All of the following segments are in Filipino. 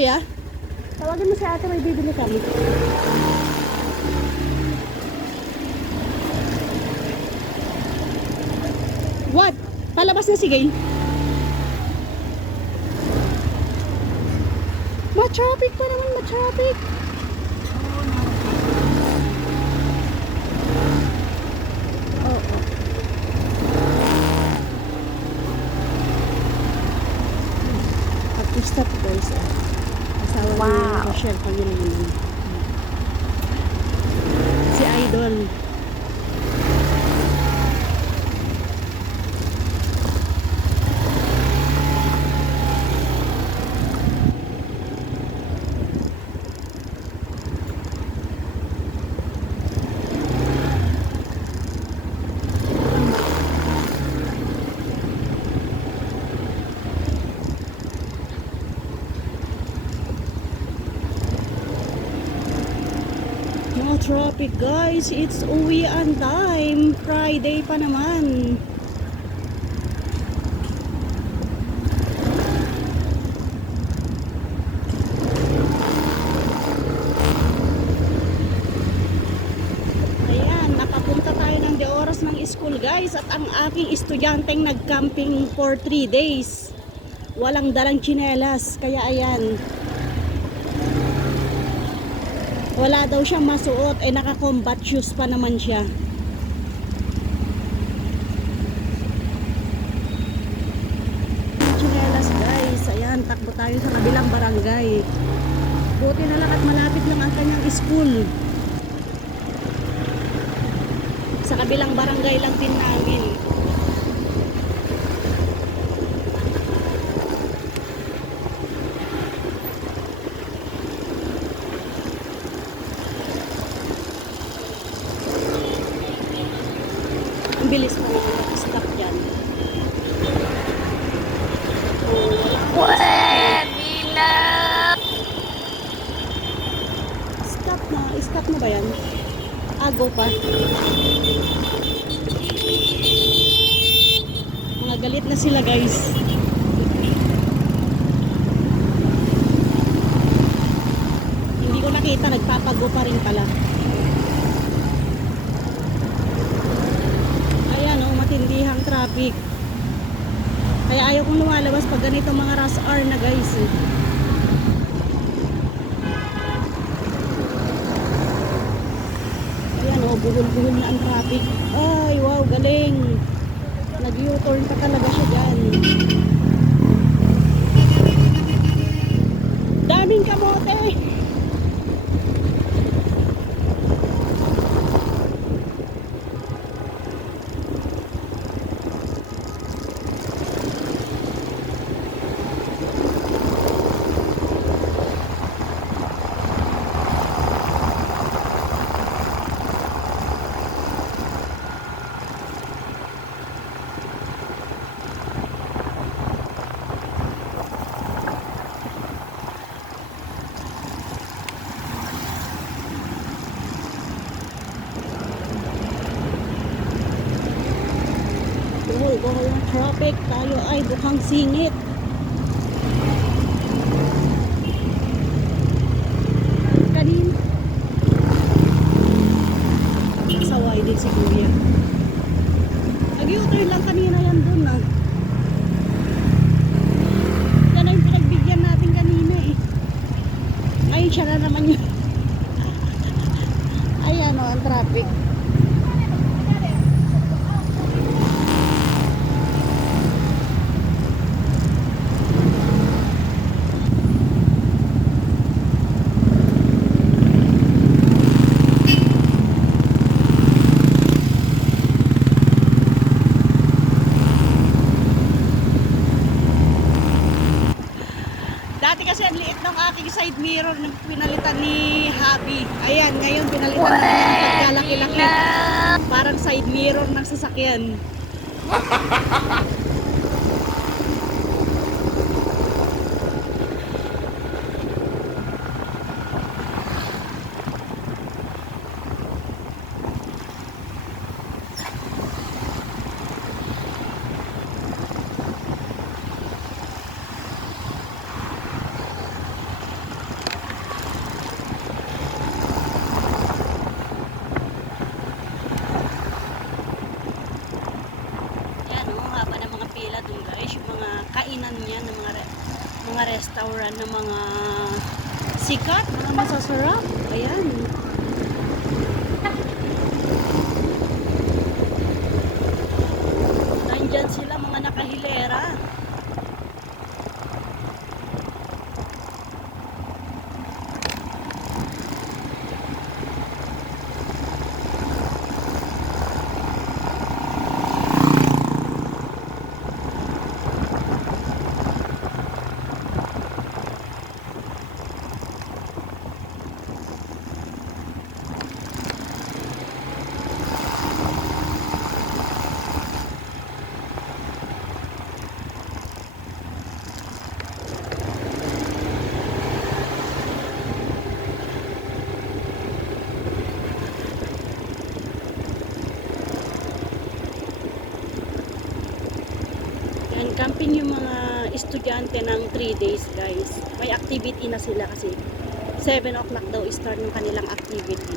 kuya? Tawagan mo si ate, may bibili kami. What? Palabas na si Gail? Ma-traffic pa naman, ma-traffic. Oo. Artista to guys. Wow. Rochelle Pangilinan. Si Idol. No traffic guys. It's uwian time. Friday pa naman. Ayan, nakapunta tayo ng de oras ng school guys at ang aking estudyanteng nag-camping for 3 days. Walang dalang tsinelas, kaya ayan, wala daw siyang masuot eh naka-combat shoes pa naman siya. Chinelas guys, ayan, takbo tayo sa kabilang barangay. Buti na lang at malapit lang ang kanyang school. Sa kabilang barangay lang din namin. Bilis naman stop yan. Pwede na! Stop na. Stop na ba yan? Ago pa. Mga galit na sila guys. Hindi ko nakita. Nagpapago pa rin pala. Ayan oh, matindihang traffic. Kaya ayaw kong lumalabas pag ganito mga rush hour na guys. Eh. Ayan oh, buhol-buhol na ang traffic. Ay, wow, galing. Nag-U-turn pa talaga siya dyan. Ng traffic. Tayo ay bukang singit. Kanina. Saway din si Kuya. Nag-u-turn lang kanina yan dun ah. Yan na yung pinagbigyan natin kanina eh. Ngayon siya na naman yun. Ayan o, ang traffic. Dati kasi ang liit ng aking side mirror nang pinalitan ni Habi. Ayan, ngayon pinalitan na ng pagkalaki-laki. Parang side mirror ng sasakyan. pila doon guys yung mga kainan niya ng mga, re mga restaurant ng mga sikat mga masasarap. Ayan. Camping yung mga estudyante ng 3 days guys. May activity na sila kasi 7 o'clock daw start ng kanilang activity.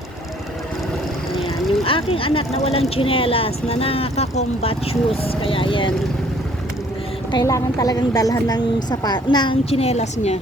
Ayan, yung aking anak na walang tsinelas na nakaka-combat shoes. Kaya yan. Kailangan talagang dalhan ng sapa ng tsinelas niya.